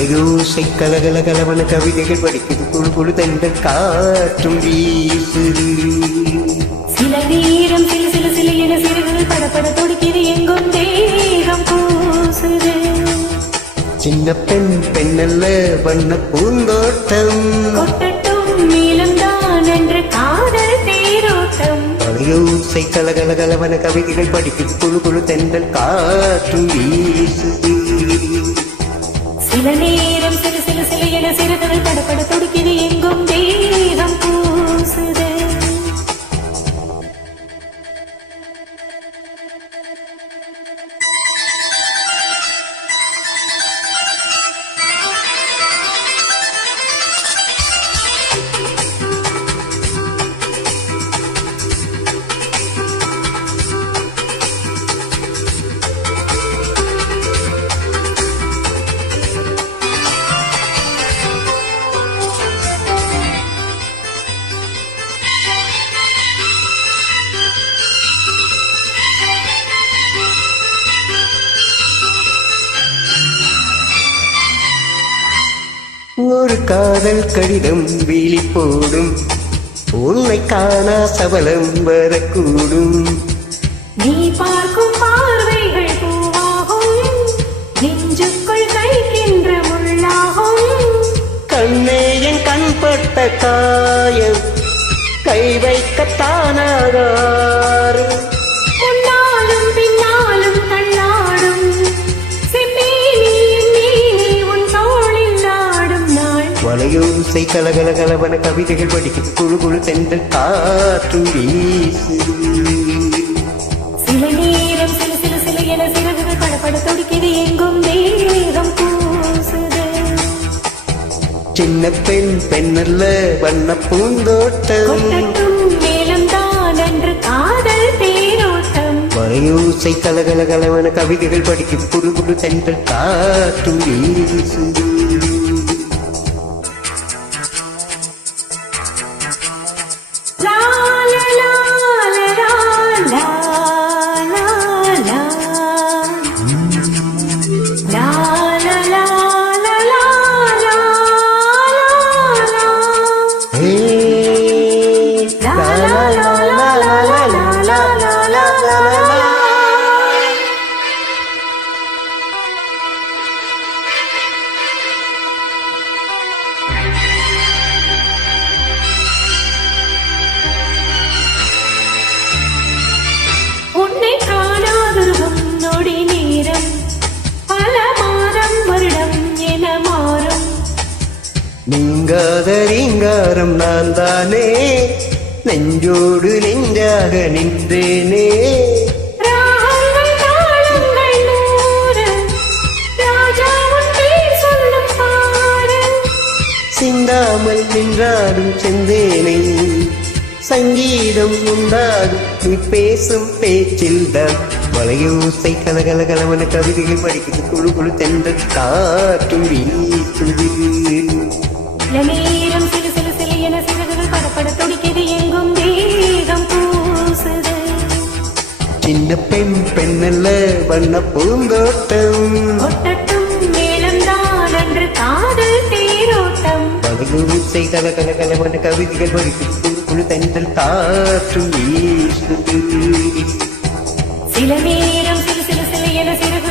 மலையோசை கலகல கலவன கவிதைகள் படிக்குது குழு குழு தென்றல் காற்றும் வீசுது. சில நேரம் சில சில சில என சிறுகள் படப்பட துடிக்குது எங்கும் தேகம் பூசுது. சின்ன பெண் பெண்ணல்ல வண்ண பூந்தோட்டம் கொட்டட்டும் நீளம்தான் என்று காதல் தேரோட்டம். மலையோசை கலகல கலவன கவிதைகள் படிக்குது குழு குழு தென்றல் காற்றும் வீசுது. சில நேரம் சில சில சில என சிறுகள் படப்பட துடிக்குது எங்கும் தேகம் பூசுது. ஒரு காதல் கடிதம் வீழி போடும் உன்னை காணா சபலம் வரக்கூடும். நீ பார்க்கும் பார்வைகள் பூவாகும் நெஞ்சுக்குள் கைக்கின்ற முள்ளாகும். கண்ணே என் கண்பட்ட காயம் கை வைக்கத்தானாகாரு. முன்னாலும் பின்னாலும் தள்ளாடும் செம்மீனி உன் தோளில் ஆடும் நாள். வலையோசை கலகல கலவன கவிதைகள் படிக்குது குழு குழு தென்றல் காற்றும் வீசுது. சில நேரம் சில சில சில என சிறகுகள் படப்பட துடிக்குது எங்கும் தேகம் பூசுது. சின்ன பெண் பெண்ணல்ல வண்ண பூந்தோட்டம் கொட்டட்டும் மேலம்தான் என்று காதல் தேரோட்டம். வலையோசை கலகல கலவன கவிதைகள் படிக்குது குழு குழு தென்றல் காற்றும் வீசுது. லா லா லா லா லா லா லா. லா லா லா லா லா லா லா. Hey, la la la la la la la la la la la la. உன்னை காணாதொரு நொடி நேரம் பல மாதம் வருடம் என மாறும். நீங்காத ரீங்காரம் நான் தானே நெஞ்சோடு நெஞ்சாக நின்றேனே. ராகங்கள் தாளங்கள் நூறு ராஜா உன் பேர் சொல்லும் பாரு. சிந்தாமல் நின்றாடும் செந்தேனை சங்கீதம் உண்டாகும் நீ பேசும் பேச்சில்தான். வலையோசை கலகல கலவன கவிதைகள் படிக்குது குழு குழு தென்றல் காற்றும் வீசுது. சில நேரம் சில சில சில என சிறகுகள் படப்பட துடிக்குது எங்கும் தேகம் பூசுது. சின்ன பெண் பெண்ணல்ல வண்ண பூந்தோட்டம் கொட்டட்டும் மேளம்தான் என்று காதல் தேரோட்டம். வலையோசை கலகல கலவன கவிதைகள் படிக்குது குழு குழு தென்றல் காற்றும் வீசுது. சில நேரம் சில சில சில என சிறகு